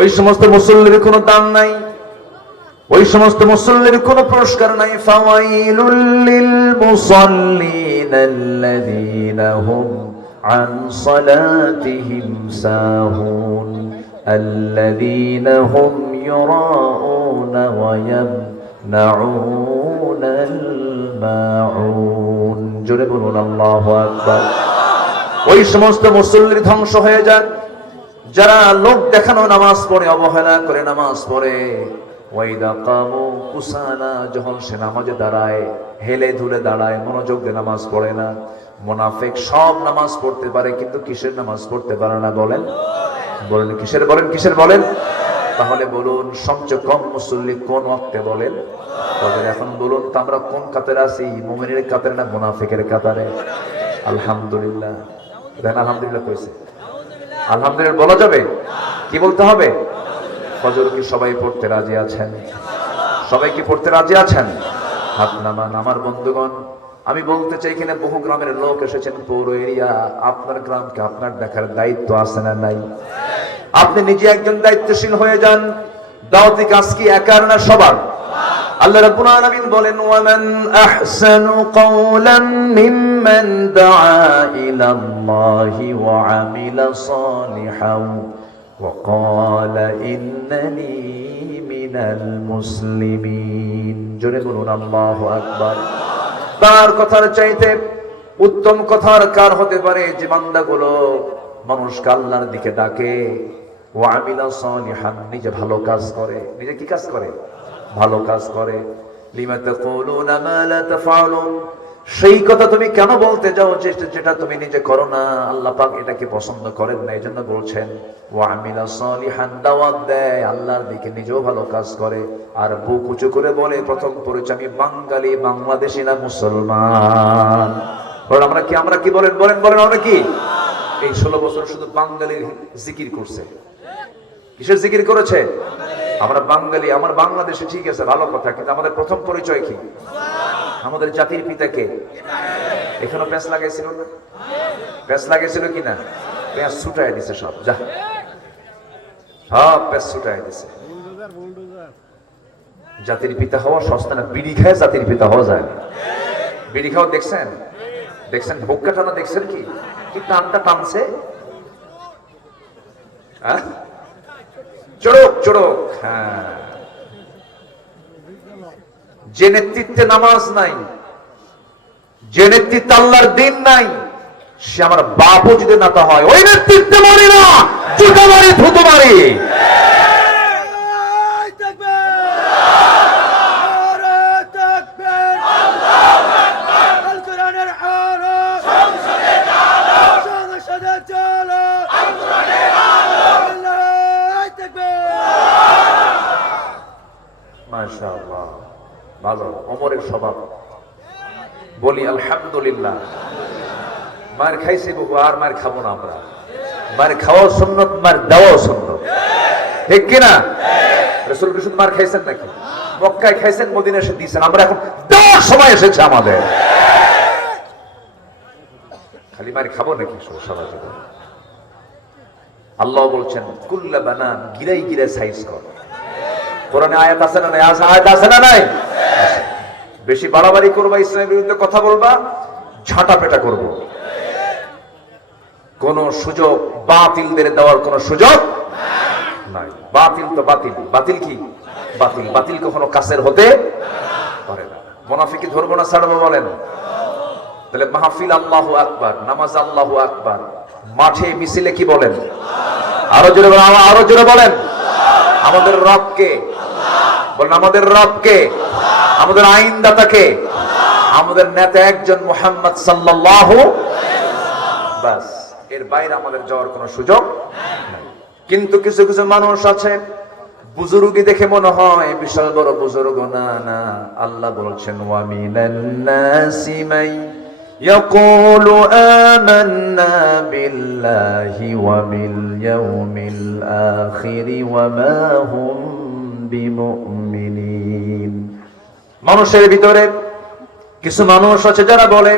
ওই সমস্ত মুসল্লির কোনো দাম নাই, ওই সমস্ত মুসল্লির কোনো পুরস্কার নাই। ফাওয়াইলুল লিল মুসাল্লিন আল্লাযীনা হুম আন সালাতিহিম সাহুন আল্লাযীনা হুম ইউরাউনা ওয়া ইয়ামনাউনাল মাউন। জোরে বলুন আল্লাহু আকবার। ওই সমস্ত মুসল্লির ধ্বংস হয়ে যাক যারা লোক দেখানো নামাজ পড়ে, অবহেলা করে নামাজ পড়ে। ওয়াইদা কামু কুসালা, যখন সে নামাজে দাঁড়ায় হেলে ধুলে দাঁড়ায়, মনোযোগ দিয়ে নামাজ পড়ে না। মুনাফিক সব নামাজ পড়তে পারে কিন্তু কিসের নামাজ পড়তে পারে না? বলেন বলেন কিসের? বলেন কিসের? বলেন। তাহলে বলুন সবচেয়ে কম মুসল্লি কোন ওয়াক্তে? বলেন বলেন। এখন বলুন তো আমরা কোন কাতারে আছি? মুমিনের কাতারে না মুনাফিকের কাতারে? আলহামদুলিল্লাহ। দেন আলহামদুলিল্লাহ কইছে। আলহামদুলিল্লাহ বলা যাবে? কি বলতে হবে? ফজর কি সবাই পড়তে রাজি আছেন? সবাই কি পড়তে রাজি আছেন? হাত নামান। আমার বন্ধুগণ, আমি বলতে চাই এখানে বহু গ্রামের লোক এসেছেন, পৌর এরিয়া। আপনার গ্রামকে আপনার দেখার দায়িত্ব আছে না নাই? আপনি নিজে একজন দায়িত্বশীল হয়ে যান। দাওয়াতি কাজ কি একার না সবার? আল্লাহ রাব্বুল আলামিন বলেন, ওয়ামান আহসানু কাওলাম মিম্মান দাআ ইলাল্লাহি ওয়া আমিলা সালিহান ওয়া ক্বালা ইন্নানি মিনাল মুসলিমিন। জোরে বলুন আল্লাহু আকবার। তার কথার চাইতে উত্তম কথার কার হতে পারে? যে বান্দাগুলো মানুষকে আল্লাহর দিকে ডাকে, ওয়া আমিলা সালিহান, নিজে ভালো কাজ করে। নিজে কি কাজ করে? ভালো কাজ করে। লিমা তাকুলুনা মা লা তাফআলুন, সেই কথা তুমি কেন বলতে যাও যেটা তুমি নিজে করো না? আল্লাহ পাক এটাকে পছন্দ করেন না, এজন্য বলছেন ওয়া আমিলা সালিহান, দাওয়াত দেয় আল্লাহর দিকে, নিজেও ভালো কাজ করে। আর বুক উঁচু করে বলে প্রথম পরিচয় আমি বাঙালি, বাংলাদেশি না মুসলমান। বলেন আমরা কি বলেন বলেন বলেন আমরা কি? এই 16 বছর শুধু বাঙালির জিকির করছে। কিসের জিকির করেছে? আমরা বাঙালি, আমার বাংলাদেশে, ঠিক আছে ভালো কথা, কিন্তু আমাদের প্রথম পরিচয় কি? আমাদের জাতির পিতা কে? এখানে প্যাঁচ লাগাইছিল না? প্যাঁচ লাগাইছিল কিনা? প্যাঁচ ছুটাই দিছে সব, যা সব প্যাঁচ ছুটাই দিছে। জাতির পিতা হওয়া সস্তা না। বিড়ি খায় জাতির পিতা হওয়া যায় না। বিড়ি খাওয়া দেখছেন? দেখছেন হুক্কা টানা দেখছেন? কি কি টানটা টানছে, চড়ক চড়ক। হ্যাঁ, যে নেতৃত্বে নামাজ নাই, যে নেতৃত্বে আল্লাহর দিন নাই, সে আমার বাপও যদি নেতা হয়, ওই নেতৃত্বে মারি না, জুতা মারি, থুতু মারি। মাশাআল্লাহ, ভালো। ওমরের স্বভাব। বলি আলহামদুলিল্লাহ। মার খাইছি বহু, আর মার খাবো না আমরা। মার খাওয়া সুন্নত, মার দেওয়াও সুন্নত, ঠিক কিনা? রাসূল কি শুধু মার খাইছেন নাকি? মক্কায় খাইছেন, মদিনা এসে দিয়েছেন। আমরা এখন দেওয়ার সময় এসেছে আমাদের। খালি মার খাবো নাকি সবাই? আল্লাহ বলছেন কুল্লা বানান, গিরাই গিরাই সাইজ কর। কোরআনে আয়াত আছে না নাই? আয়াত আছে না নাই? বেশি বাড়াবাড়ি করবা, ইসলামের বিরুদ্ধে কথা বলবা, ঝাঁটা পেটা করবো। কোন সুযোগ বাতিলদের দেওয়ার কোন সুযোগ নাই। বাতিল তো বাতিল। বাতিল কি? বাতিল। বাতিল কখনো কাছের হতে পারে না। মুনাফিকি ধরবো না ছাড়বো? বলেন। তাহলে মাহফিল আল্লাহু আকবার, নামাজ আল্লাহু আকবার, মাঠে মিছিলে কি বলেন? আরো জোরে বলেন, আরো জোরে বলেন। আমাদের রবকে বলেন, আমাদের রবকে, আমাদের আইনদাতাকে, আমাদের নেতা একজন মুহাম্মদ সাল্লাল্লাহু। বাস, এর বাইরে আমাদের যাওয়ার কোনো সুযোগ নাই। কিন্তু কিছু কিছু মানুষ আছে, বুজুর্গি দেখে মনে হয় বিশাল বড় বুজুর্গ। না না, আল্লাহ বলছেন ওয়া মিনান নাসি মান ইয়াকুলু আমান্না বিল্লাহি ওয়া বিল ইয়াউমিল আখির ওয়া মা হুম বিমুমিনিন। মানুষের ভিতরে কিছু মানুষ আছে যারা বলে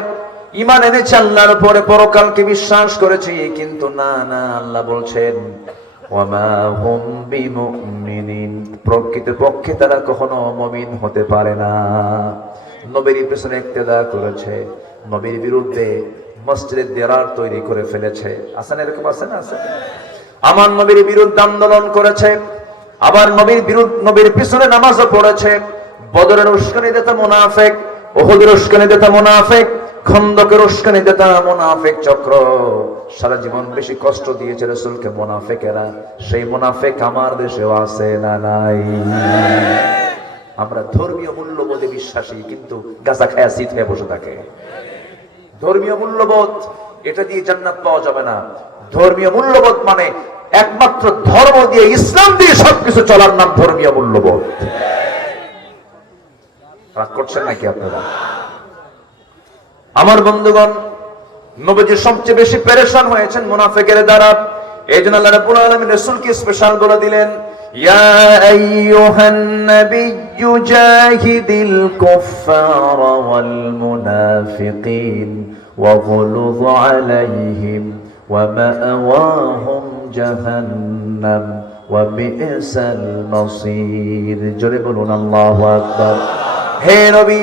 ঈমান এনেছে আল্লাহর উপরে, পরকালকে বিশ্বাস করেছি, কিন্তু না না, আল্লাহ বলছেন ওয়া মা হুম বিমুমিনিন, প্রকৃতপক্ষে তারা কখনো মুমিন হতে পারে না। নবীর পেছনে ইক্তেদা করেছে, নবীর বিরুদ্ধে মসজিদে দেরার তৈরি করে ফেলেছে। আছেন এরকম, আছে না? আছে। আমার নবীর বিরুদ্ধে আন্দোলন করেছে, আবার নবীর পিছনে নামাজও পড়েছে। বদরের উস্কানি দেতা মুনাফিক, উহুদের উস্কানি দেতা মুনাফিক, খন্দকের উস্কানি দেতা মুনাফিক চক্র সারা জীবন বেশি কষ্ট দিয়েছে রাসূলকে মুনাফিকেরা। সেই মুনাফিক আমার দেশেও আছে না নাই? আমরা ধর্মীয় মূল্যবোধে বিশ্বাসী, কিন্তু গাঁজা খায়া সিট হয়ে বসে থাকে। ধর্মীয় মূল্যবোধ, এটা দিয়ে জান্নাত পাওয়া যাবে না। ধর্মীয় মূল্যবোধ মানে একমাত্র ধর্ম দিয়ে, ইসলাম দিয়ে সবকিছু চলার নাম ধর্মীয় মূল্যবোধ। রাগ করছেন নাকি আপনারা? আমার বন্ধুগণ, নবীজি সবচেয়ে বেশি পেরেশান হয়েছেন মুনাফিকের দ্বারা। এইজন্য আল্লাহ রাব্বুল আলামিন রাসূলকে স্পেশাল বলে দিলেন, ইয়া আইয়ুহান নাবিয়্যু জাহিদিল কুফফারা ওয়াল মুনাফিকিন ওয়াগলুয আলাইহিম ওয়া মাআওয়াহুম জাহান্নাম ওয়া বি'সাল মাসীর। জোরে বলুন আল্লাহু আকবার। হে নবী,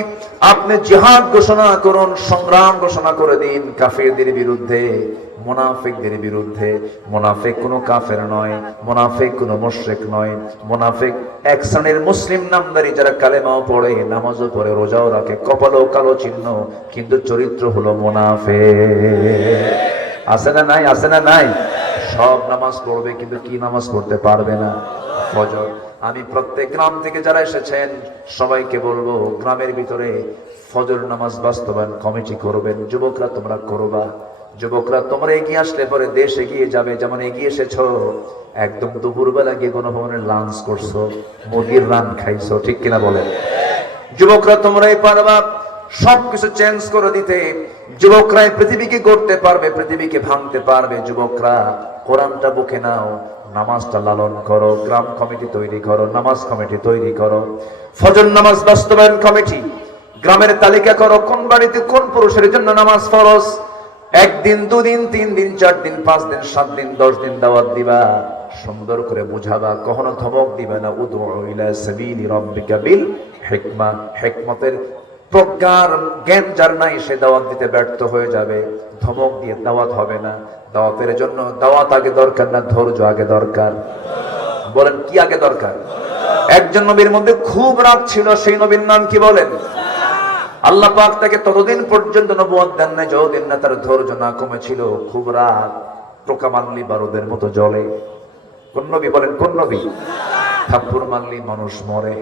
আপনি জিহাদ ঘোষণা করুন, সংগ্রাম ঘোষণা করে দিন কাফেরদের বিরুদ্ধে, মুনাফিকদের বিরুদ্ধে। মুনাফিক কোনো কাফের নয়, মুনাফিক কোনো মুশরিক নয়। মুনাফিক এক শ্রেণীর মুসলিম নামদারি, যারা কালেমাও পড়ে, নামাজও পড়ে, রোজাও রাখে, কপালেও কালো চিহ্ন, কিন্তু চরিত্র হলো মুনাফিক। আছে না নাই? আছে না নাই? সব নামাজ পড়বে, কিন্তু কি নামাজ পড়তে পারবে না? ফজর। আমি প্রত্যেক গ্রাম থেকে যারা এসেছেন সবাইকে বলবো, গ্রামের ভিতরে ফজর নামাজ বাস্তবায়ন কমিটি করবেন। যুবকরা তোমরা করবা, যুবকরা তোমরা এগিয়ে আসলে পরে দেশ এগিয়ে যাবে। যেমন এগিয়ে এসেছো, একদম দুপুরবেলা গিয়ে গণভবনে লাঞ্চ করছো, মুরগির রান খাইছো, ঠিক কিনা বলেন? যুবকরা তোমরাই পারবা সবকিছু চেঞ্জ করে দিতে। যুবকরাই পৃথিবীকে গড়তে পারবে, পৃথিবীকে ভাঙতে পারবে। যুবকরা কোরআনটা বুকে নাও, নামাজটা লালন করো, গ্রাম কমিটি তৈরি করো, নামাজ কমিটি তৈরি করো, ফজর নামাজ বাস্তবায়ন কমিটি, গ্রামের তালিকা করো, কোন বাড়িতে কোন পুরুষের জন্য নামাজ ফরজ। একদিন, দুদিন, 3 দিন, 4 দিন, 5 দিন, 7 দিন, 10 দিন দাওয়াত দিবা, সুন্দর করে বুঝাবা, কখনো ধমক দিবে না। উদউ ইলা সাবিলি রাব্বিকা বিল হিকমা, হিকমতের প্রজ্ঞার জ্ঞান যার নাই, সে দাওয়াত দিতে ব্যর্থ হয়ে যাবে। ধমক দিয়ে দাওয়াত হবে না। দাওয়াতের জন্য দাওয়াত আগে দরকার না ধৈর্য আগে দরকার? বলেন কি আগে দরকার? একজন নবীর মধ্যে খুব রাগ ছিল, সেই নবীর নাম কি বলেন? আল্লাহ পাক তাকে ততদিন পর্যন্ত নবুয়ত দেন না যতদিন না তার ধৈর্য না কমেছিল। খুব রাগ, পোকা মারলি বারুদের মতো জ্বলে। কোন নবী বলেন? কোন নবী? থাপ্পড় মারলি মানুষ মরে।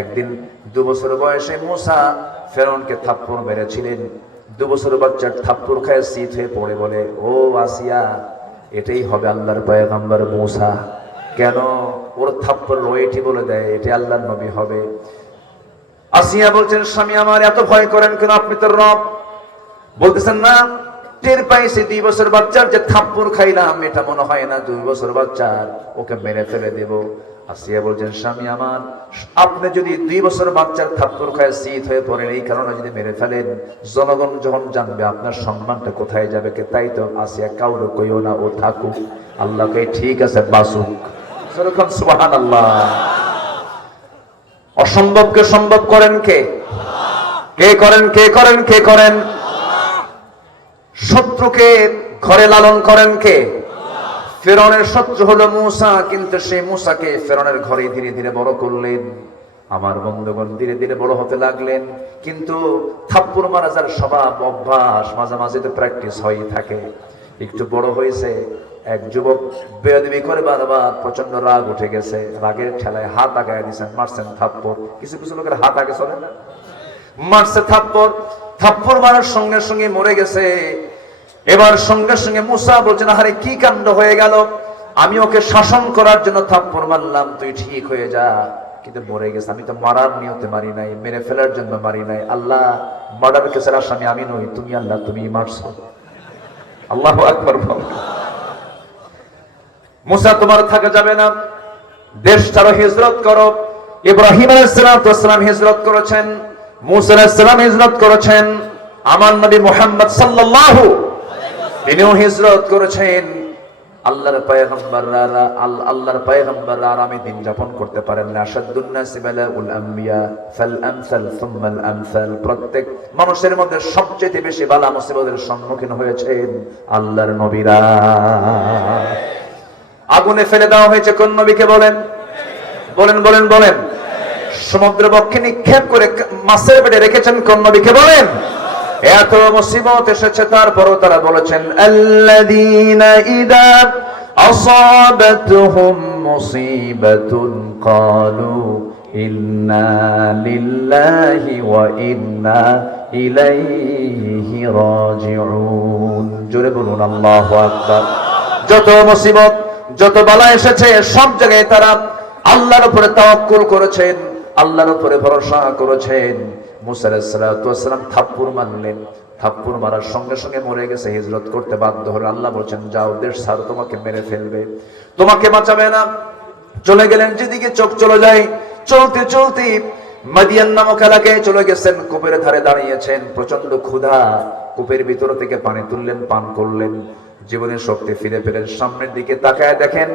একদিন 2 বছর বয়সে মুসা ফেরাউনকে থাপ্পড় মেরেছিলেন। 2 বছর বাচ্চার থাপ্পড় খায় শীত হয়ে পড়ে, বলে, ও আসিয়া, এটাই হবে আল্লাহর পয়গম্বর মুসা। কেন? ওর থাপ্পড় রয়েটি বলে দেয় এটা আল্লাহর নবী হবে। আসিয়া বলছেন, স্বামী আমার এত ভয় করেন কেন? আপনি তো রব। বলতেছেন না, টের পাইছি 2 বছর বাচ্চার যে থাপ্পড় খাইলাম, এটা মনে হয় না 2 বছর বাচ্চার, ওকে মেরে ফেলে দেব। আসিয়া বলছেন, স্বামী আমার, আপনি যদি 2 বছর বাচ্চার থাপ্পড় খায় শীত হয়ে পড়েন, এই কারণে যদি মেরে ফেলেন, জনগণ যখন জানবে আপনার সম্মানটা কোথায় যাবে? কে তাই তো আসিয়া কাউরে কইও না, ও থাকুক, আল্লাহকে ঠিক আছে বাসুক। সেরকম সুবহানাল্লাহ। অসম্ভবকে সম্ভব করেন কে? কে করেন? কে করেন? কে করেন? শত্রুকে ঘরে লালন করেন কে? ফেরাউনের শত্রু হলো মুসা, কিন্তু সেই মুসাকে ফেরাউনের ঘরে ধীরে ধীরে বড় করলেন। আমার বন্ধুগণ, ধীরে ধীরে বড় হতে লাগলেন, কিন্তু থাপ্পড় মারা যার স্বভাব, অভ্যাস, মাঝে মাঝে তো প্র্যাকটিস হয়েই থাকে। একটু বড় হয়েছে, এক যুবক বেয়াদবি করে বারবার, প্রচন্ড রাগ উঠে গেছে, রাগের ঠেলায় হাত আগায় দিয়েছেন, মারছেন থাপ্পড়। কিছু কিছু লোকের হাত আগে চলে না, মারছে থাপ্পড়। থাপ্পড় মারার সঙ্গে সঙ্গে মরে গেছে। এবার সঙ্গে সঙ্গে মুসা বলছেন, আরে কি কাণ্ড হয়ে গেল, আমি ওকে শাসন করার জন্য থাপ্পড় মারলাম, তুই ঠিক হয়ে যা, কিন্তু মরে গেছে। আমি তো মারার নিয়তে মারি নাই, মেরে ফেলার জন্য মারি নাই। আল্লাহ, মার্ডার কেসের আসামি আমি নই, তুমি আল্লাহ, তুমি মারছো। আল্লাহু আকবার। মুসা, তোমার থাকা যাবে না, দেশ ছাড়ো, হিজরত করো। ইব্রাহিম আলাইহিস সালাম হিজরত করেছেন, মুসা আলাইহিস সালাম হিজরত করেছেন, আমার নবী মুহাম্মদ সাল্লাল্লাহু তিনিও হিজরত করেছেন। আল্লাহর পয়গম্বররা আরামে দিন যাপন করতে পারেন না। আশাদ্দুন নাসি বালাউল আম্বিয়া ফাল আমসাল সুম্মাল আমসাল। প্রত্যেক মানুষের মধ্যে সবচেয়ে বেশি বালা মুসিবতের সম্মুখীন হয়েছেন আল্লাহর নবীরা। আগুনে ফেলে দেওয়া হয়েছে কোন নবীকে বলেন? বলেন বলেন বলেন। সমুদ্র বক্ষে নিক্ষেপ করে মাছের পেটে রেখেছেন কোন নবীকে বলেন? এত মুসিবত এসেছে তারপরও তারা বলেছেন আল্লাযীনা ইযা আসাবাতহুম মুসিবাতুন ক্বালু ইন্না লিল্লাহি ওয়া ইন্না ইলাইহি রাজিউন। জোরে বলুন আল্লাহু আকবার। যত মুসিবত যত বালা এসেছে সব জায়গায় তারা আল্লাহর উপরে তাওয়াক্কুল করেছেন, আল্লাহর উপরে ভরসা করেছেন। মুসা আলাইহিস সালাতু ওয়াস সালাম থাপ্পড় মারলেন, থাপ্পড় মারার সঙ্গে সঙ্গে মরে গেছে, হিজরত করতে বাধ্য হলো। আল্লাহ বলছেন যাও, দেশ ছাড়ো, তোমাকে মেরে ফেলবে, তোমাকে বাঁচাবে না। চলে গেলেন যেদিকে চোখ চলে যায়। চলতে চলতে মাদিয়ান নামক এলাকায় চলে গেছেন। কূপের ধারে দাঁড়িয়েছেন, প্রচন্ড ক্ষুধা। কূপের ভিতর থেকে পানি তুললেন, পান করলেন, জীবনের শক্তি ফিরে পেলেন। সামনের দিকে তাকায় দেখেন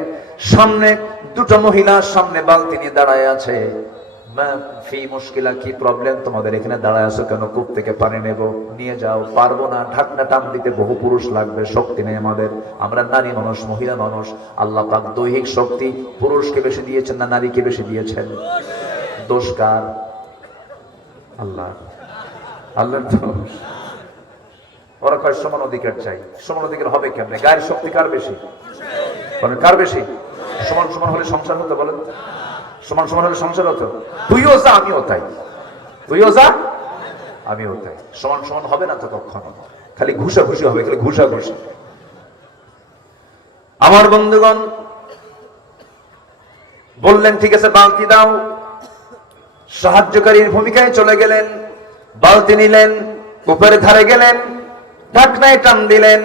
সামনে দুটো মহিলা সামনে বালতি নিয়ে দাঁড়ায় আছে। ফি মুশকিলা, কি প্রবলেম তোমাদের, এখানে দাঁড়ায় আছো কেন? কূপ থেকে পানি নেব, নিয়ে যাও। পারবো না, ঢাকনা টান দিতে বহু পুরুষ লাগবে, শক্তি নেই আমাদের, আমরা নারী মানুষ, মহিলা মানুষ। আল্লাহ পাক দৈহিক শক্তি পুরুষকে বেশি দিয়েছেন না নারীকে বেশি দিয়েছেন? দোষ কার? আল্লাহ, আল্লাহর দোষ। ওরা কয় সমান অধিকার চাই। সমান অধিকার হবে কেমনে? গায়ের শক্তি কার বেশি? বলেন কার বেশি? সমান সমান হলে সংসার হতো? বলেন সমান সমান হলে সংসার হতো? তুইও যা আমিও তাই, তুইও যা আমিও তাই। সমান সমান হবে না তো কখনো, খালি ঘুষাঘুষি হবে, খালি ঘুষাঘুষি। আমার বন্ধুগণ বললেন ঠিক আছে বালতি দাও। সাহায্যকারীর ভূমিকায় চলে গেলেন, বালতি নিলেন, কূপের ধারে গেলেন, ঢাকনায় টান দিলেন।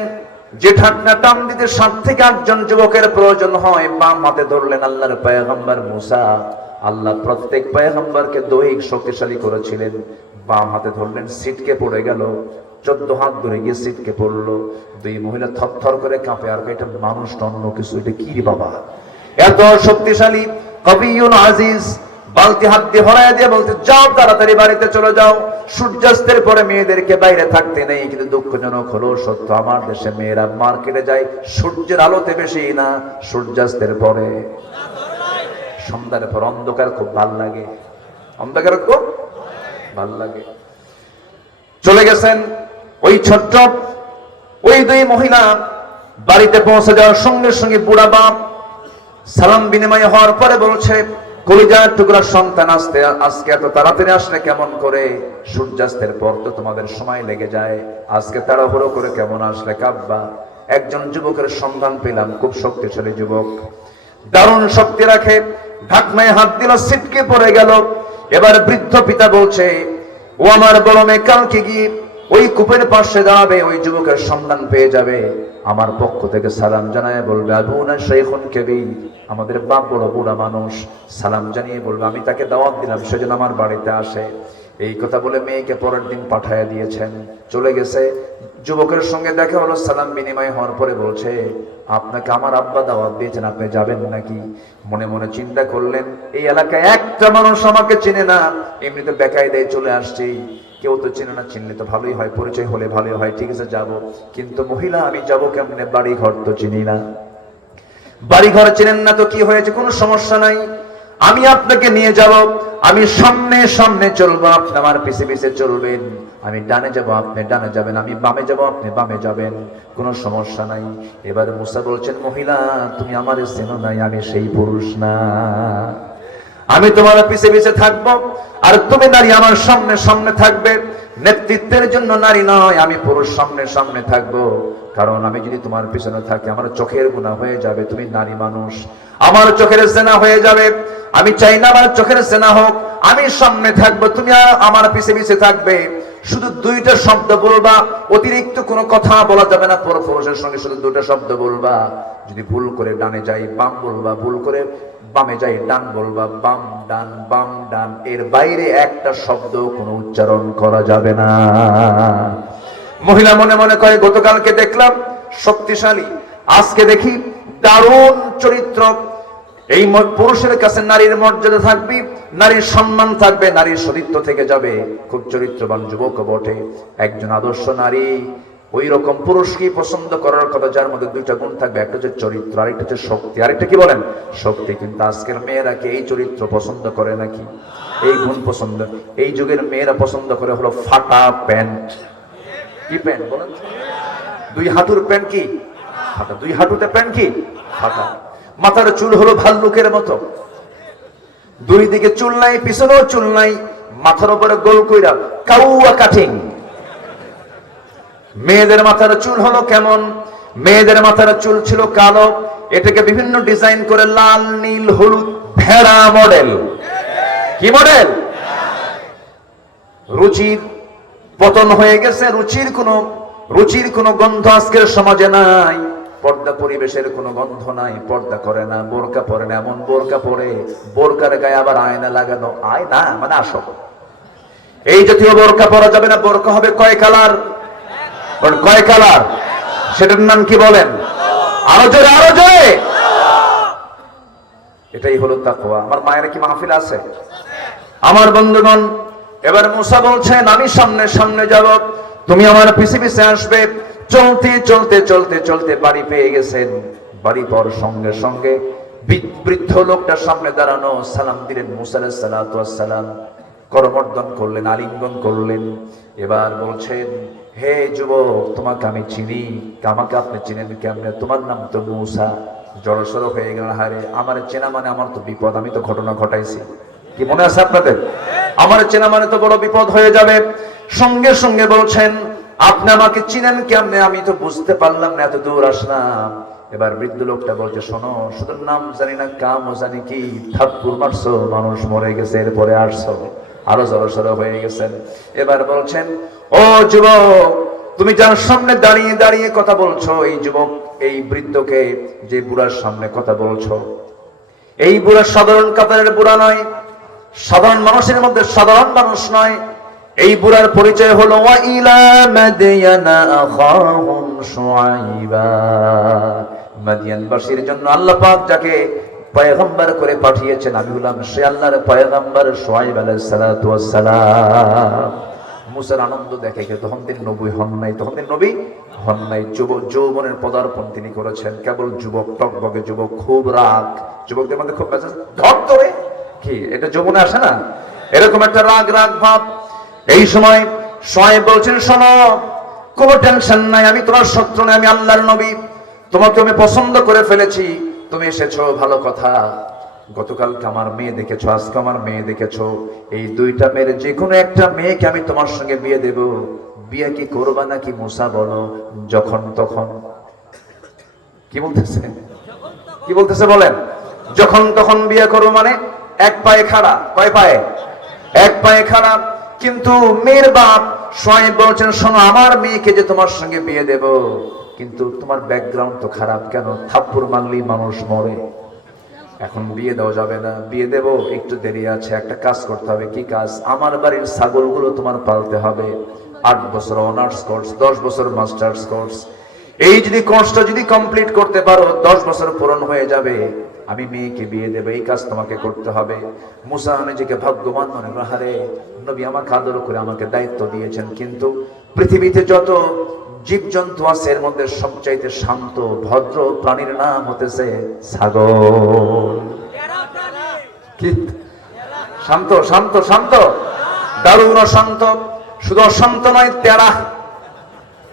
যে ঢাকনা টান দিতে 7 থেকে 8 জন যুবকের প্রয়োজন হয়, বাম হাতে ধরলেন আল্লাহর পয়গম্বর মুসা। আল্লাহ প্রত্যেক পয়গম্বরকে দৈহিক শক্তিশালী করেছিলেন। বাম হাতে ধরলেন, সিটকে পড়ে গেল। 14 হাত ধরে গিয়ে সিটকে পড়লো। দুই মহিলা থরথর করে কাঁপে, আর এটা মানুষ অন্য কিছু, এটা কি রে বাবা, এত শক্তিশালী কবিউন আজিজ। বালতি হাত দিয়ে হরায় দিয়ে বলতে যাও, তাড়াতাড়ি বাড়িতে চলে যাও। সূর্যাস্তের পরে মেয়েদেরকে বাইরে থাকতে নেই। কিন্তু দুঃখজনক হলো সত্য, আমার দেশে মেয়েরা মার্কেটে যায় সূর্যের আলোতে বেশি না, সূর্যাস্তের পরে। সন্ধ্যার পর অন্ধকার খুব ভাল লাগে, অন্ধকার খুব ভাল লাগে। চলে গেছেন ওই ছোট্ট ওই দুই মহিলা। বাড়িতে পৌঁছে যাওয়ার সঙ্গে সঙ্গে বুড়া বাপ সালাম বিনিময় হওয়ার পরে বলছে, কলিজার টুকরা সন্তান আজকে এত তাড়াতাড়ি আসলে কেমন করে? সূর্যাস্তের পর তো তোমাদের সময় লেগে যায়, আজকে তাড়াহুড়ো করে কেমন আসলে? কাব্বা, একজন যুবকের সন্ধান পেলাম, খুব শক্তিশালী যুবক, দারুণ শক্তি রাখে। ঢাকনায় হাত দিল, ছিটকে পড়ে গেল। এবার বৃদ্ধ পিতা বলছে, ও আমার বড় মেয়ে কালকে গিয়ে ওই কূপের পাশে দাঁড়াবে, ওই যুবকের সন্ধান পেয়ে যাবে, আমার পক্ষ থেকে সালাম জানায় বলবে আবুনা শাইখুন কাবীর, আমাদের বাপ বড় বুড়া মানুষ, সালাম জানিয়ে বলবে আমি তাকে দাওয়াত দিলাম, সেজন্য আমার বাড়িতে আসে। এই কথা বলে মেয়েকে পরের দিন পাঠায় দিয়েছেন, চলে গেছে। যুবকের সঙ্গে দেখা হলো, সালাম বিনিময় হওয়ার পরে বলছে, আপনাকে আমার আব্বা দাওয়াত দিয়েছেন, আপনি যাবেন নাকি? মনে মনে চিন্তা করলেন, এই এলাকায় একটা মানুষ আমাকে চেনে না, এমনিতে বেকায়দায় চলে আসছি, কেউ তো চেনে না, চিনলে তো ভালোই হয়, পরিচয় হলে ভালোই হয়, ঠিক আছে যাব। কিন্তু মহিলা, আমি যাব কেমনে? বাড়ি ঘর তো চিনি না। বাড়ি ঘর চেনেন না তো কি হয়েছে? কোনো সমস্যা নাই, আমি আপনাকে নিয়ে যাব। আমি সামনে সামনে চলবো, আপনি আমার পিছে পিছে চলবেন। আমি ডানে যাব, আপনি ডানে যাবেন, আমি বামে যাব, আপনি বামে যাবেন, কোনো সমস্যা নাই। এবার মুসা বলছেন, মহিলা তুমি আমার চেনো নাই, আমি সেই পুরুষ না, আমি তোমার পিছে পিছে থাকবো, আর তুমি নারী আমার সামনে সামনে থাকবে। নেতৃত্বের জন্য নারী নয়, আমি পুরুষ সামনে সামনে থাকবো, কারণ আমি যদি তোমার পিছনে থাকি আমার চোখের গুনাহ হয়ে যাবে। তুমি নারী মানুষ, আমার চোখের জেনা হয়ে যাবে, আমি চাই না আমার চোখের জেনা হোক। আমি সামনে থাকবো, তুমি আমার পিছে পিছে থাকবে। শুধু 2টা শব্দ বলবা, অতিরিক্ত কোনো কথা বলা যাবে না। পুরুষের সঙ্গে শুধু 2টা শব্দ বলবা। যদি ভুল করে ডানে যাই বাম বলবা, ভুল করে বামে যাই ডান বলবা, বাম ডান বাম ডান, এর বাইরে একটা শব্দ কোনো উচ্চারণ করা যাবে না। মহিলা মনে মনে কয়, গতকালকে দেখলাম শক্তিশালী, আজকে দেখি দারুণ চরিত্র। এই পুরুষের কাছে নারীর মর্যাদা থাকবে, নারীর সম্মান থাকবে, নারীর সতীত্ব থেকে যাবে। খুব চরিত্রবান যুবক বটে, একজন আদর্শ নারী। ওই রকম পুরুষকে পছন্দ করার কথা যার মধ্যে দুইটা গুণ থাকবে, একটা হচ্ছে চরিত্র, আরেকটা হচ্ছে শক্তি। আরেকটা কি বলেন? শক্তি। কিন্তু আজকের মেয়েরা কি এই চরিত্র পছন্দ করে নাকি? এই গুণ পছন্দ। এই যুগের মেয়েরা পছন্দ করে হলো ফাটা প্যান্ট। কি প্যান্ট বলেন? দুই হাঁটুর প্যান্ট কি ফাটা, দুই হাঁটুতে প্যান্ট কি ফাটা। মাথার চুল হলো ভাল্লুকের মতো, দুই দিকে চুল নাই, পিছনেও চুল নাই, মাথার উপরে গোল কইরা কাউয়া কাটিং। মেয়েদের মাথার চুল হলো কেমন? মেয়েদের মাথার চুল ছিল কালো, এটাকে বিভিন্ন ডিজাইন করে লাল, নীল, হলুদ, ভেড়া মডেল। কি মডেল? রুচির পতন হয়ে গেছে, রুচির কোনো গন্ধ আজকের সমাজে নাই। পর্দা পরিবেশের কোনো গন্ধ নাই, পর্দা করে না, বোরকা পরে না। এমন বোরকা পরে, বোরকার গায়ে আবার আয়না লাগানো। আয়না মানে আসল। এই জাতীয় বোরকা পরা যাবে না। বোরকা হবে কয় কালার? কয় কালার? সেটার নাম কি বলেন? আরো জোরে, আরো জোরে। এটাই হলো তাকওয়া। আমার মায়ের কি মাহফিল আছে? আমার বন্ধুগণ, এবার মুসা বলছেন আমি সামনে সামনে যাব, তুমি আমার পিছে পিছে আসবে। চলতে চলতে চলতে চলতে বাড়ি পেয়ে গেছেন। বাড়ি পাওয়ার সঙ্গে সঙ্গে বৃদ্ধ লোকটার সামনে দাঁড়ানো, সালাম দিলেন মুসা আলাইহিস সালাতু ওয়াস সালাম, করমর্দন করলেন, আলিঙ্গন করলেন। এবার বলছেন, হে যুবক, তোমাকে আমি চিনি, আমাকে আপনি চিনেন কেমনে? তোমার নাম তো মুসা। জড়সড় হয়ে গেল, হারে আমার চেনা মানে আমার তো বিপদ, আমি তো ঘটনা ঘটাইছি। কি মনে আছে আপনাদের? আমার চেনা মানে তো বড় বিপদ হয়ে যাবে। সঙ্গে সঙ্গে বলছেন, আপনি আমাকে চিনেন কেমনে? আমি তো বুঝতে পারলাম না, এত দূর আসলাম। এবার বৃদ্ধ লোকটা বলছে, শোনো, শুধু নাম জানি না, কামও জানি কি, থাপ্পড় মারছো, মানুষ মরে গেছে, এরপরে আসছো। আরো জড়সড় হয়ে গেছেন। এবার বলছেন, ও যুবক, তুমি যার সামনে দাঁড়িয়ে দাঁড়িয়ে কথা বলছো, এই যুবক, এই বৃদ্ধকে, যে বুড়ার সামনে কথা বলছো, এই বুড়া সাধারণ কাতারের বুড়া নয়, সাধারণ মানুষের মধ্যে সাধারণ মানুষ নয়। এই বুড়ার পরিচয় হলো ওয়া ইলা মাদিয়ানা আখাহুম শুআইবা। মাদিয়ানবাসীর জন্য আল্লাহ পাক যাকে পয়গম্বর করে পাঠিয়েছেন, আমি হলাম সে আল্লাহর পয়গম্বর শুআইব আলাইহিস সালাতু ওয়াস সালাম। মুসার আনন্দ দেখে, তখন তিনি নবী হন নাই, তখন তিনি নবী হন নাই। যৌবনের পদার্পণ তিনি করেছেন। কেবল যুবক, টকবকে যুবক, খুব রাগ। যুবকদের মধ্যে খুব মেজাজ ধর ধরে, কি এটা যৌবনে আসে না? এরকম একটা রাগ রাগ ভাব। এই সময় শুআইব বলছেন, শোনো, কোনো টেনশন নাই, আমি তোমার শত্রু নই, আমি আল্লাহর নবী, তোমাকে আমি পছন্দ করে ফেলেছি, তুমি এসেছো, ভালো কথা। গতকালকে আমার মেয়ে দেখেছো, আজকে আমার মেয়ে দেখেছো, এই দুইটা মেয়ের যে কোনো একটা মেয়েকে আমি তোমার সঙ্গে বিয়ে দেব। বিয়ে কি করবা নাকি মুসা বলো? যখন তখন। কি বলতেছে? কি বলতেছে বলেন? যখন তখন বিয়ে করবো মানে এক পায়ে খাড়া। কয় পায়ে? এক পায়ে খাড়া। কিন্তু মেয়ের বাপ শুআইব বলছেন, শোনো, আমার মেয়েকে যে তোমার সঙ্গে বিয়ে দেব, কিন্তু তোমার ব্যাকগ্রাউন্ড তো খারাপ। কেন? থাপ্পড় মারলেই মানুষ মরে, এখন বিয়ে দেওয়া যাবে না। বিয়ে দেব, একটু দেরি আছে, একটা কাজ করতে হবে। কি কাজ? আমার বাড়ির ছাগলগুলো তোমার পালতে হবে। 8 বছর অনার্স কোর্স, 10 বছর মাস্টার্স কোর্স। এই যদি কোর্সটা যদি কমপ্লিট করতে পারো, 10 বছর পূরণ হয়ে যাবে, আমি মেয়েকে বিয়ে দেব। এই কাজ তোমাকে করতে হবে। মুসা নিজেকে ভাগ্যবান মনে করে, হারে নবী আমাকে আদর করে আমাকে দায়িত্ব দিয়েছেন। কিন্তু পৃথিবীতে যত জীবজন্তু আছে, এর মধ্যে সবচাইতে শান্ত ভদ্র প্রাণীর নাম হতেছে ছাগল। কি শান্ত, শান্ত, শান্ত, দারুণ শান্ত। শুধু অশান্ত নয়, তেরা।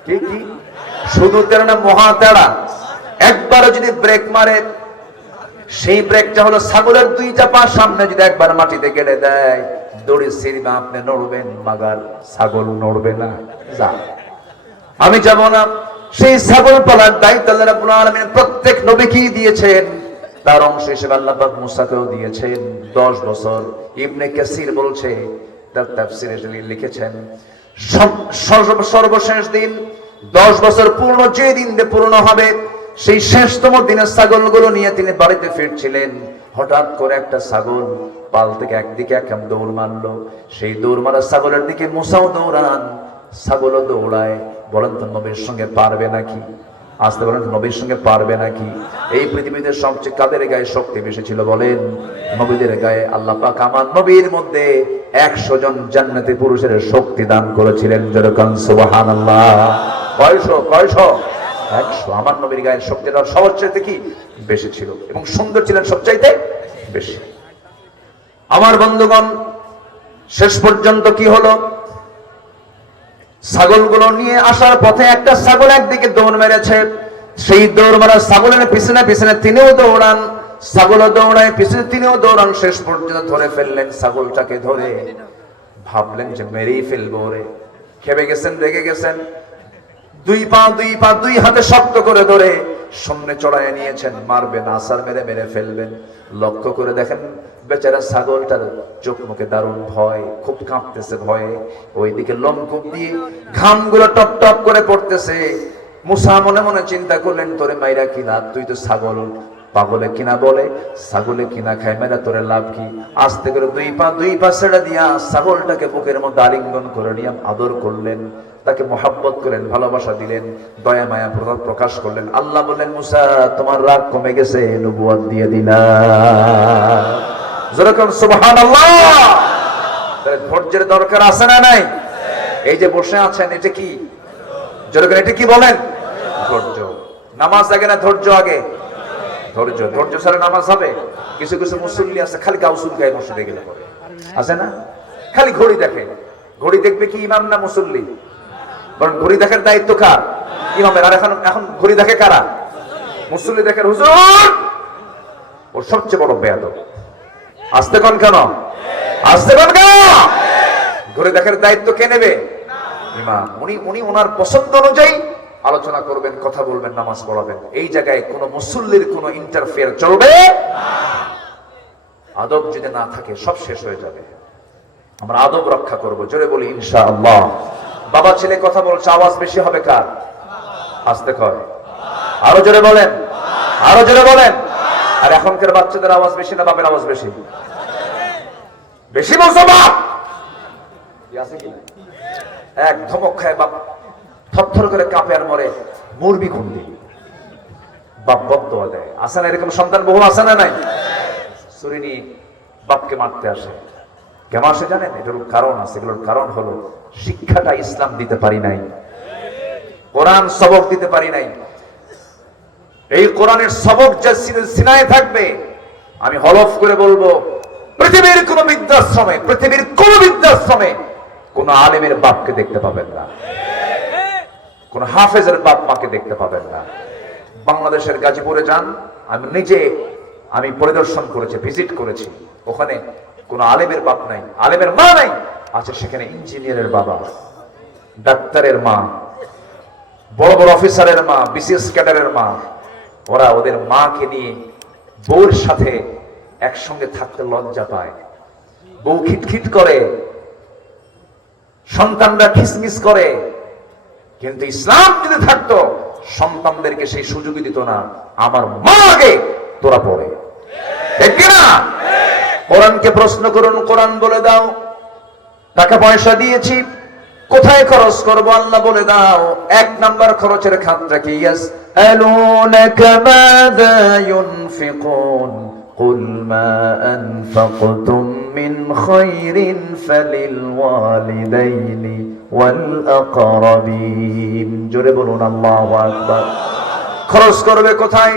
কি কি? শুধু তেরা না, মহা তেরা। একবার যদি ব্রেক মারে, সেই ব্রেকটা হলো ছাগলের দুইটা পা সামনে যদি একবার মাটিতে গেড়ে দেয়, দড়ি ছিঁড়বে, আপনি নড়বেন মাগার, ছাগল নড়বে না। যা, আমি যাব না। সেই ছাগল পালার দায়িত্ব আল্লাহ রাব্বুল আলামিন প্রত্যেক নবীকেই দিয়েছেন। তার অংশ হিসেবে আল্লাহ পাক মুসাকেও দিয়েছেন 10 বছর। ইবনে কাসির বলছে, তার তাফসীরে লিখেছেন, সর্বশেষ দিন 10 বছর পূর্ণ যে দিন পূর্ণ হবে, সেই শেষতম দিনে ছাগলগুলো নিয়ে তিনি বাড়িতে ফিরছিলেন। হঠাৎ করে একটা ছাগল পাল থেকে একদিকে একদম দৌড় মারলো। সেই দৌড় মারা ছাগলের দিকে মুসাও দৌড়ান, ছাগলও দৌড়ায়। বলেন তো নবীর সঙ্গে পারবে নাকি? আসতে বলেন নবীর সঙ্গে পারবে নাকি? এই পৃথিবীতে সবচেয়ে কাদের গায়ে শক্তি বেশি ছিল বলেন? নবীদের গায়ে। আল্লাহ পাক আমার নবীর মধ্যে 100 জন জান্নাতি পুরুষের শক্তি দান করেছিলেন। যেরকম সুবহানাল্লাহ। কয়শো? 100। আমার নবীর গায়ের শক্তিটা সবচাইতে কি বেশি ছিল, এবং সুন্দর ছিলেন সবচাইতে বেশি। আমার বন্ধুগণ, শেষ পর্যন্ত কি হলো? ছাগলগুলো নিয়ে আসার পথে একটা ছাগল একদিকে দৌড় মেরেছে। সেই দৌড় মারা ছাগলের পিছনে পিছনে তিনিও দৌড়ান, ছাগলও দৌড়ায়, পিছনে তিনিও দৌড়ান। শেষ পর্যন্ত ধরে ফেললেন ছাগলটাকে। ধরে ভাবলেন যে মেরেই ফেলবো রে। খেপে গেছেন, রেগে গেছেন। দুই পা দুই হাতে শক্ত করে ধরে সামনে চড়াইয়া নিয়েছেন। মারবেন, আসার মেরে মেরে ফেলবেন। লক্ষ্য করে দেখেন বেচারা ছাগলটার চোখ মুখে দারুণ ভয়, খুব কাঁপতেছে ভয়ে। ওইদিকে লোমকূপ দিয়ে ঘামগুলো টপ টপ করে পড়তেছে। মুসা মনে মনে চিন্তা করলেন, তোরে মাইরা কি লাভ? তুই তো ছাগল। পাগলে কিনা বলে, ছাগলে কিনা খায়, মেরা তোরে লাভ কি? আস্তে করে দুই পা ছেড়ে দিয়া ছাগলটাকে বুকের মধ্যে আলিঙ্গন করে নিয়ে আদর করলেন, তাকে মোহাব্বত করেন, ভালোবাসা দিলেন, দয়া মায়া প্রকাশ করলেন। আল্লাহ বললেন, মুসা তোমার রাগ কমে গেছে, নবুয়ত দিয়ে দিলাম। যেরকম সুবহানাল্লাহ। তাহলে ধৈর্যের দরকার আছে না নাই? এই যে বসে আছেন, এটা কি? যেরকম এটা কি বলেন? ধৈর্য। নামাজ আগে না ধৈর্য আগে? ধৈর্য। ধৈর্য ছাড়া নামাজ হবে? কিছু কিছু মুসল্লি আছে খালি গাউসুল গায়ে মসজিদে গেলে পড়ে, আছে না? খালি ঘড়ি দেখে। ঘড়ি দেখবে কি ইমাম না মুসল্লি? বরং ঘড়ি দেখার দায়িত্ব কার? ইমামের। আর এখন ঘড়ি দেখে কারা? মুসল্লি দেখেন হুজুর, ওর সবচেয়ে বড় বেয়াদব। আসতে কোন কেন? আসতে কোন কেন? ঘড়ি দেখার দায়িত্ব কে নেবে? ইমাম। উনি ওনার পছন্দ অনুযায়ী আলোচনা করবেন, কথা বলবেন, নামাজ পড়াবেন। এই জায়গায় কোন মুসল্লির কোন ইন্টারফেয়ার চলবে না। আদব যদি না থাকে সব শেষ হয়ে যাবে। আমরা আদব রক্ষা করব। জোরে বলি ইনশাআল্লাহ। বাবা ছেলে কথা বলছে, আওয়াজ বেশি হবে কার? আস্তে কয়। আরো জোরে বলেন, আরো জোরে বলেন। আর এখনকার বাচ্চাদের আওয়াজ বেশি না বাপের আওয়াজ বেশি? বেশি বলছো বাপ। এক ধমক খায় বাপ থরথর করে কাঁপে আর মরে, মুরবি খুন্দি। বাপ বদদোয়া দেয়। আসে না এরকম সন্তান বহু? আসে না নাই? ছুরি নিয়ে বাপকে মারতে আসে। কেন আসে জানেন? এটার কারণ আছে। এগুলোর কারণ হলো শিক্ষাটা ইসলাম দিতে পারি নাই, কোরআন সবক দিতে পারি নাই। এই কোরআনের সবক যা সিনায় থাকবে, আমি হলফ করে বলবো পৃথিবীর কোন বিদ্যাশ্রমে কোন আলেমের বাপকে দেখতে পাবেন না, কোন হাফেজের বাপ মাকে দেখতে পাবেন না। বাংলাদেশের গাজীপুরে যান, আমি পরিদর্শন করেছি, ভিজিট করেছি। ওখানে কোন আলেমের বাপ নাই, আলেমের মা নাই। আছে সেখানে ইঞ্জিনিয়ারের বাবা, ডাক্তারের মা, বড় বড় অফিসারের মা, বিসিএস ক্যাডারের মা। ওরা ওদের মাকে নিয়ে বউর সাথে একসঙ্গে থাকতে লজ্জা পায়। বউ খিটখিট করে, সন্তানরা খিসমিস করে। কিন্তু ইসলাম যদি থাকতো সন্তানদেরকে সেই সুযোগই দিত না। আমার মা আগে, তোরা পড়ে। ঠিক না? কোরআনকে প্রশ্ন করুন, কোরআন বলে দাও। টাকা পয়সা দিয়েছি, কোথায় খরচ করব? আল্লাহ বলে দাও। 1 নাম্বার খরচের খাতটা কি? ইয়াসআলুনাকা মাযা ইউনফিকুন কুল মা আনফাকতুম মিন খায়রিন ফালিল ওয়ালিদাইনি ওয়াল আকরাবিন। জোরে বলুন আল্লাহু আকবার। খরচ করবে কোথায়?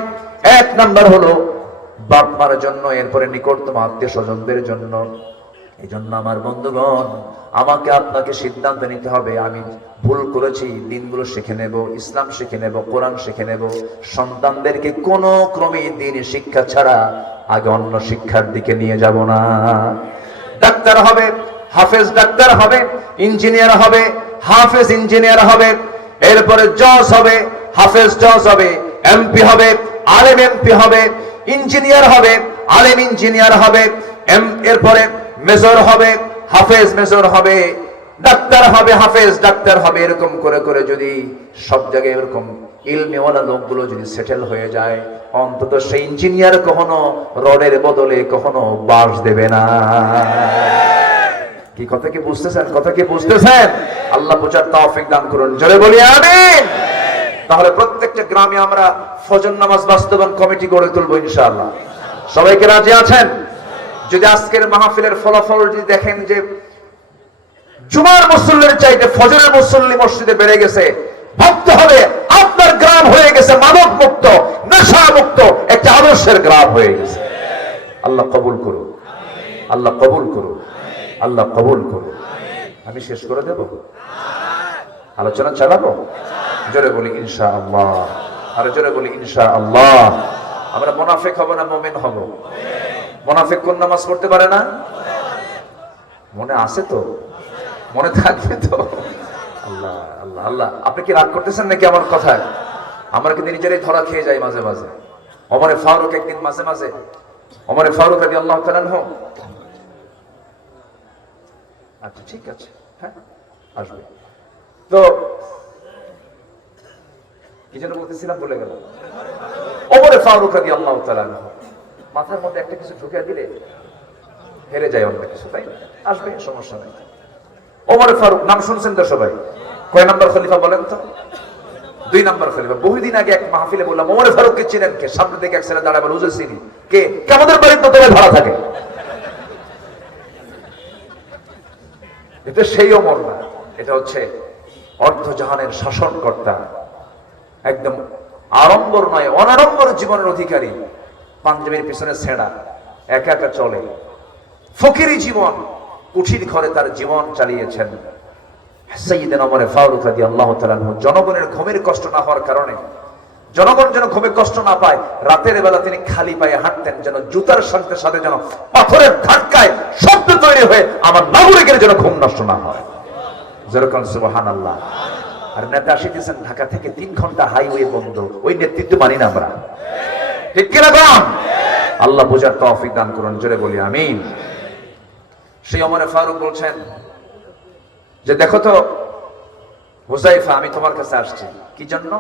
1 নাম্বার হলো বাপ মার জন্য, এরপরে নিকটতম আত্মীয় স্বজনদের জন্য। এই জন্য আমার বন্ধুগণ, আমাকে আপনাকে সিদ্ধান্ত নিতে হবে। আমি ভুল করেছি, দিনগুলো শিখে নেব, ইসলাম শিখে নেব, কোরআন শিখে নেব। সন্তানদেরকে কোনো ক্রমে দিন শিক্ষা ছাড়া আগে অন্য শিক্ষার দিকে নিয়ে যাব না। ডাক্তার হবে, হাফেজ ডাক্তার হবে, ইঞ্জিনিয়ার হবে, হাফেজ ইঞ্জিনিয়ার হবে, এরপরে জজ হবে, হাফেজ জজ হবে, এমপি হবে, আলেম এমপি হবে, ইঞ্জিনিয়ার হবে, আলেম ইঞ্জিনিয়ার হবে, এরপরে মেজর হবে, হাফেজ মেজর হবে, ডাক্তার হবে, হাফেজ ডাক্তার হবে। এরকম করে করে যদি সব জায়গায় এরকম ইলমিওয়ালা লোকগুলো যদি সেটেল হয়ে যায়, অন্তত সেই ইঞ্জিনিয়ার কখনো রডের বদলে কখনো বাঁশ দেবে না। কি কথা কি বুঝতেছেন? কথা কি বুঝতেছেন? আল্লাহ বুঝার তৌফিক দান করুন। জোরে বলি আমিন। তাহলে প্রত্যেকটা গ্রামে আমরা ফজর নামাজ বাস্তবায়ন কমিটি গড়ে তুলবো ইনশাআল্লাহ। সবাইকে রাজি আছেন? যদি আজকের মাহফিলের ফলাফল যদি দেখেন যে জুমার মুসল্লির চাইতে ফজরের মুসল্লি মসজিদে বেড়ে গেছে, ভাবতে হবে আপনার গ্রাম হয়ে গেছে মাদক মুক্ত, নেশা মুক্ত একটা আদর্শের গ্রাম হয়ে গেছে। আল্লাহ কবুল করুন, আল্লাহ কবুল করুন, আল্লাহ কবুল করুন। আমি শেষ করে দেব, আলোচনা চালাবো? জোরে বলি ইনশাআল্লাহ, আর জোরে বলি ইনশাআল্লাহ। আমরা মুনাফিক হব না মুমিন হব? মুনাফিক কোন নামাজ পড়তে পারে না? মনে আছে তো? মনে থাকবে তো? আল্লাহ আল্লাহ আল্লাহ। আপনি কি রাগ করতেছেন নাকি আমার কথায়? আমরা কিন্তু নিজেরাই ধরা খেয়ে যাই মাঝে মাঝে। ওমরে ফারুক একদিন মাঝে মাঝে, ওমরে ফারুক রাদিয়াল্লাহু তাআলা আনহু, আচ্ছা ঠিক আছে, হ্যাঁ আসবে তো, কি যেন বলতেছিলাম ভুলে গেল। ওমরে ফারুক রাদিয়াল্লাহু তাআলা আনহু মাথার মধ্যে একটা কিছু ঢুকে দিলে হেরে যায় অন্য কিছু, তাই না? আসবে, সমস্যা নেই। ওমরে ফারুক নাম শুনছেন তো সবাই? কয় নাম্বার খলিফা বলেন তো? 2 নাম্বার খলিফা। বহুদিন আগে এক মাহফিলে বললাম ওমরে ফারুককে চিনেন কে? সামনে থেকে এক ছেলে দাঁড়ায় বলে হুজুর চিনি। কে? আমাদের বাড়ির তো তবে ভাড়া থাকে। এটা সেই ওমর না, এটা হচ্ছে অর্ধজাহানের শাসনকর্তা, একদম আড়ম্বর নয় অনাড়ম্বর জীবনের অধিকারী, পাঞ্জাবির পিছনে ছেঁড়া, একা একা চলে, ফকিরি জীবন, কুঠির ঘরে তার জীবন চালিয়েছেন সাইয়েদনা ওমর ফারুক রাদিয়াল্লাহু তাআলা আনহু। জনগণের ঘুমের কষ্ট না হওয়ার কারণে, জনগণ যেন ঘুমে কষ্ট না পায়, রাতের বেলা তিনি খালি পায়ে হাঁটতেন, যেন জুতার সাথে সাথে যেন পাথরের ধাক্কায় শব্দ তৈরি হয়ে আমার নাগরিকের যেন ঘুম নষ্ট না হয়। যেরকম সুবহানাল্লাহ। আর নেতা আসিতেছেন ঢাকা থেকে, 3 ঘন্টা হাইওয়ে বন্ধ, ওই নেতৃত্ব মানি না আমরা, ঠিক কিনা কম? আল্লাহ বোঝার তৌফিক দান করুন, জোরে বলি আমিন। সেই ওমর ফারুক বলছেন যে দেখো তো হুযায়ফা, আমি তোমার কাছে আসছি কি জন্য?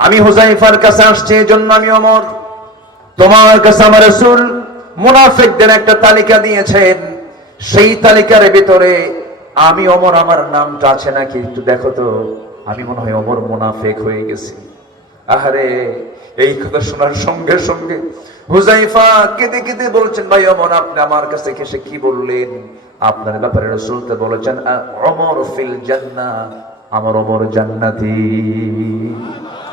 আমি হুযায়ফার কাছে আসছি এই জন্য, আমি ওমর তোমার কাছে আমার রাসূল মুনাফিকদের একটা তালিকা দিয়েছেন, সেই তালিকার ভিতরে আমি ওমর আমার নামটা আছে নাকি একটু দেখো তো, আমি মনে হয় ওমর মুনাফিক হয়ে গেছি। আহারে, এই কথা শোনার সঙ্গে সঙ্গে হুযায়ফা কেঁদে কেঁদে বলছেন, ভাই ওমর আপনি আমার কাছে এসে কি বললেন? আপনার ব্যাপারে রাসূল তো বলেছেন ওমর ফিল জান্নাহ, আমার ওমর জান্নাতি।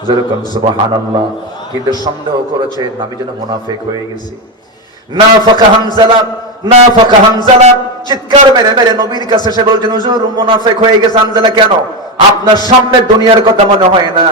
যেরকম সুবহানাল্লাহ। কিন্তু সন্দেহ করেছেন আমি যেন মুনাফিক হয়ে গেছি। নাফাকা হানজালা, নাফাকা হানজালা চিৎকার মেরে মেরে নবীর কাছে এসে বলছেন হুজুর মুনাফিক হয়ে গেছে হানজালা। কেন? আপনার সামনে দুনিয়ার কথা মনে হয় না,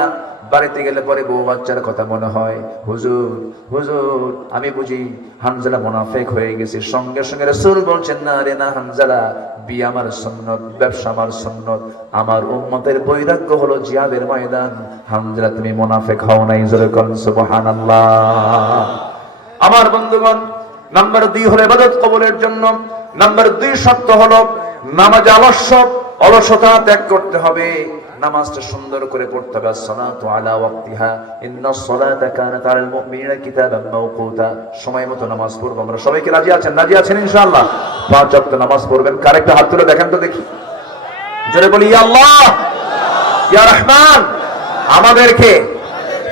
বাড়িতে গেলে পরে বউ বাচ্চার কথা মনে হয়। হুজুর হুজুর আমি বুঝি হানজালা মুনাফিক হয়ে গেছি। সঙ্গে সঙ্গে রাসূল বলছেন না রে না হানজালা, বিয়ে আমার সুন্নত, ব্যবসা আমার সুন্নত, আমার উম্মতের বৈরাগ্য হলো জিহাদের ময়দান। হানজালা তুমি মুনাফিক হও নাই। জোরে বলেন সুবহানাল্লাহ। আমার বন্ধুগণ, নাম্বার 2 হলো ইবাদত কবুলের জন্য। নাম্বার 2 শর্ত হলো নামাজে অলসতা ত্যাগ করতে হবে, নামাজটা সুন্দর করে পড়তে হবে। as-salatu ala waqtiha inna as-salata kanat 'ala al-mu'minina kitaban mawquta। সময় মতো নামাজ পড়ব। আমরা সবাই কি রাজি আছেন? রাজি আছেন ইনশাআল্লাহ? 5 ওয়াক্ত নামাজ পড়বেন। কারেক্ট হাত তুলে দেখেন তো দেখি, জোরে বলি ইয়া আল্লাহ ইয়া রহমান। আমাদেরকে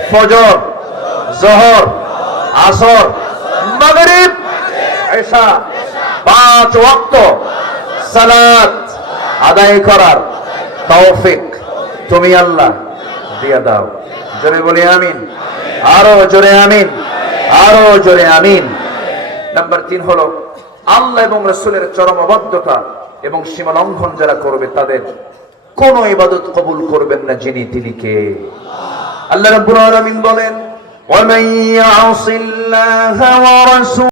ফজর, যোহর, আসর, মাগরিব, ইশা 5 ওয়াক্ত সালাত আদায় করার তৌফিক তুমি আল্লাহ দিয়ে দাও। জোরে বলি আমিন, আরো জোরে আমিন, আরো জোরে আমিন। নাম্বার 3 হলো আল্লাহ এবং রাসূলের চরম অবাধ্যতা এবং সীমা লঙ্ঘন যারা করবে তাদের কোন ইবাদত কবুল করবেন না যিনি তিনি কে? আল্লাহ রাব্বুল আলামিন বলেন ওয়া মান ইয়াসিল্লাহা ওয়া রাসূল